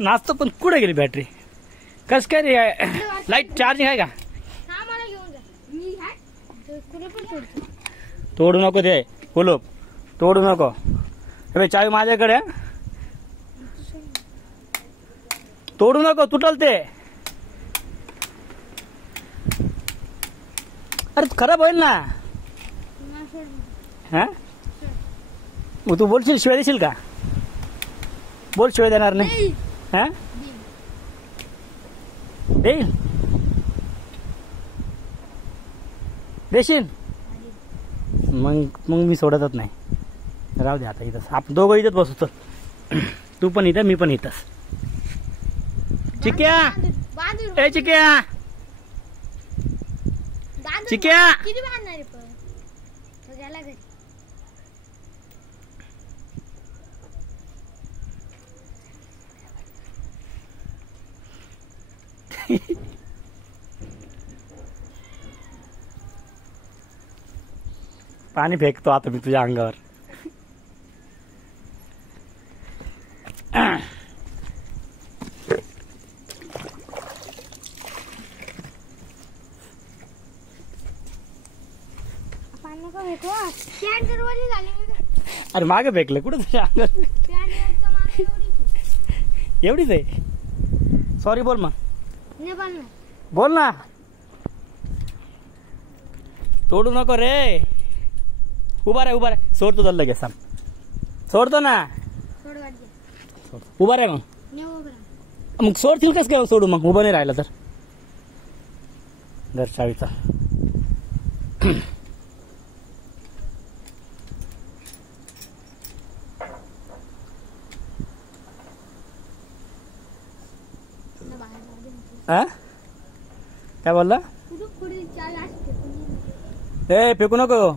नाचतो पण कुठे गेली बॅटरी? कस काय रे? लाईट चार्जिंग आहे का? तोडू नको ते कुलूप, तोडू नको. अरे चावी माझ्याकडे, तोडू नको, तुटल ते. अरे खराब होईल ना. हा मग तू बोलशील, शिवाय देशील का? बोल, शिवाय देणार नाही. हा देईल, देशील? मग मी सोडतच नाही. राहू दे आता इथंच, आपण दोघं इथंच बसू. तर तू पण इथं, मी पण इथंच. चिक्या, ए चिक्या, चिक्या. किती बांधणार आहे पण तो गेला घरी. पाणी फेकतो आता मी तुझ्या अंगावर. अरे मागे फेकलं कुठं तुझ्या अंगावर? एवढीच आहे. सॉरी बोल मग, बोल ना. तोडू नको रे. उभा रे, उभा रे. सोडतो तर लगेच सांग. सोडतो ना. उभा रे मग सोडतील कस काय? सोडू मग उभं नाही राहिलं तर. दर चावीचा. काय बोलला? ए फेकू नको.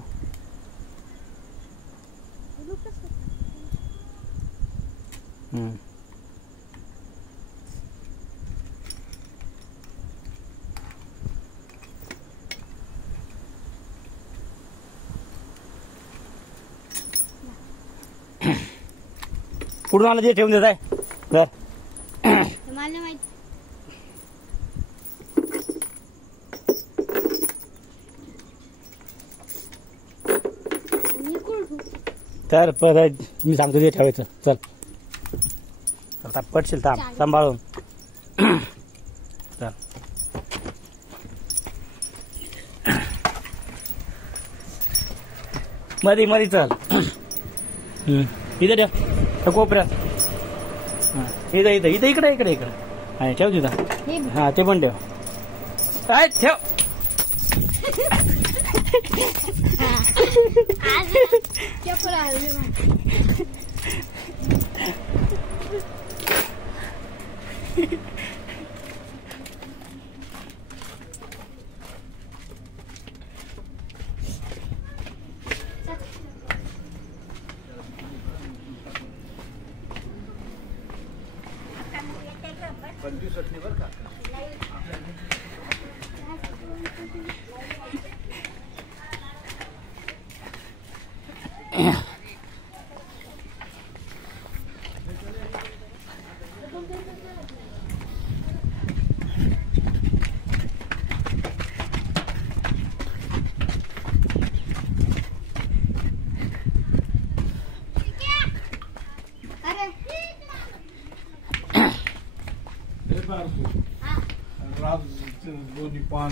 कुठून आलं ते ठेवून देत आहे. तर मी सांगतो ते ठेवायचं. चल आता पटशील, थांब सांभाळून. चल मध्ये मध्ये चल. इथं ठेव कोपऱ्यात. इथं इथं इथं इकडे इकडे इकडे. हा ठेव तिथं. हा ते पण ठेव. काय ठेव. रात दोन्ही पान